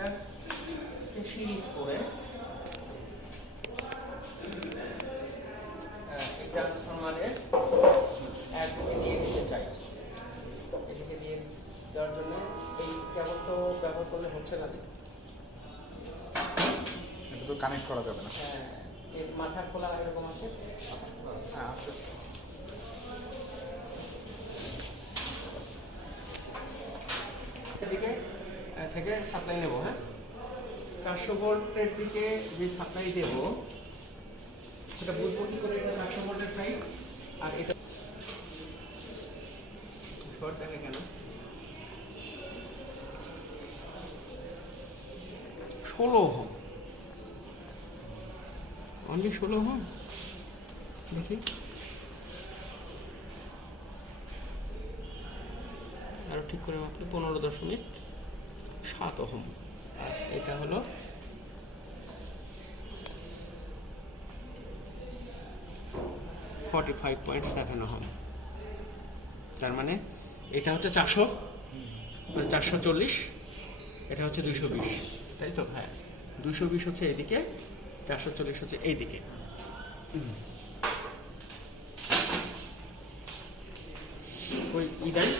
এটা সিরিজ করে এই ট্রান্সফরমারের একদিকে দিয়ে দিতে চাই। এদিকে দিয়ে দেওয়ার জন্য এই কেবল তো ব্যবহার করলে হচ্ছে না, এটা তো কানেক্ট করা যাবে না। হ্যাঁ, এর মাথা খোলা এরকম আছে। হ্যাঁ আছে। এদিকে থেকে সাপ্লাই নেব। হ্যাঁ, 400 ভোল্টের দিকে যে সাপ্লাই দেব সেটা বুঝবো কি করে এটা 400 ভোল্টের সাইড, আর এটা শর্ট থাকে কেন? 16 ওহম, অনলি 16 ওহম। দেখি আরো ঠিক করে মাপলে 15.7 ওহম। আর এটা হলো 45.7 ওহম। তার মানে এটা হচ্ছে 400, মানে 440, এটা হচ্ছে 220, তাই তো? হ্যাঁ, 220 হচ্ছে এইদিকে, 440 হচ্ছে এইদিকে। ওই ইদাই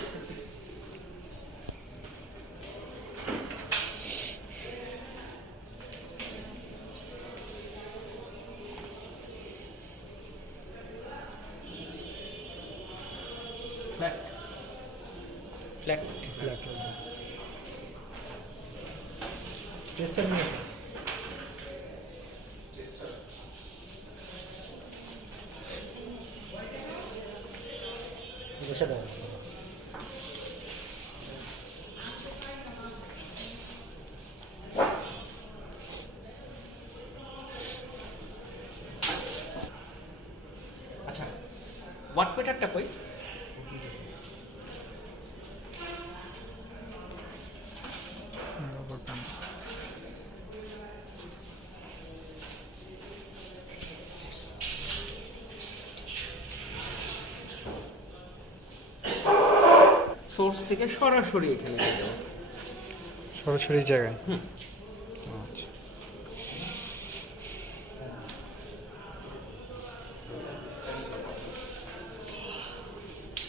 ফ্ল্যাট ফ্ল্যাট ফ্ল্যাট টেস্টার নিয়ে আসো। বসে দাও। আচ্ছা, ওয়াট মিটারটা কই? সোর্স থেকে সরাসরি এখানে দিয়ে দেবো। সরাসরি জায়গায়। আচ্ছা।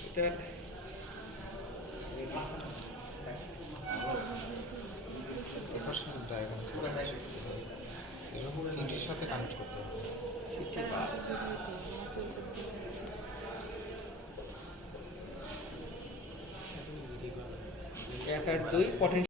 এটা এটার সাথে ডায়াগ্রাম সিটির সাথে কানেক্ট করতে হবে। সিটি বা 1 আর 2 পটেনশিয়াল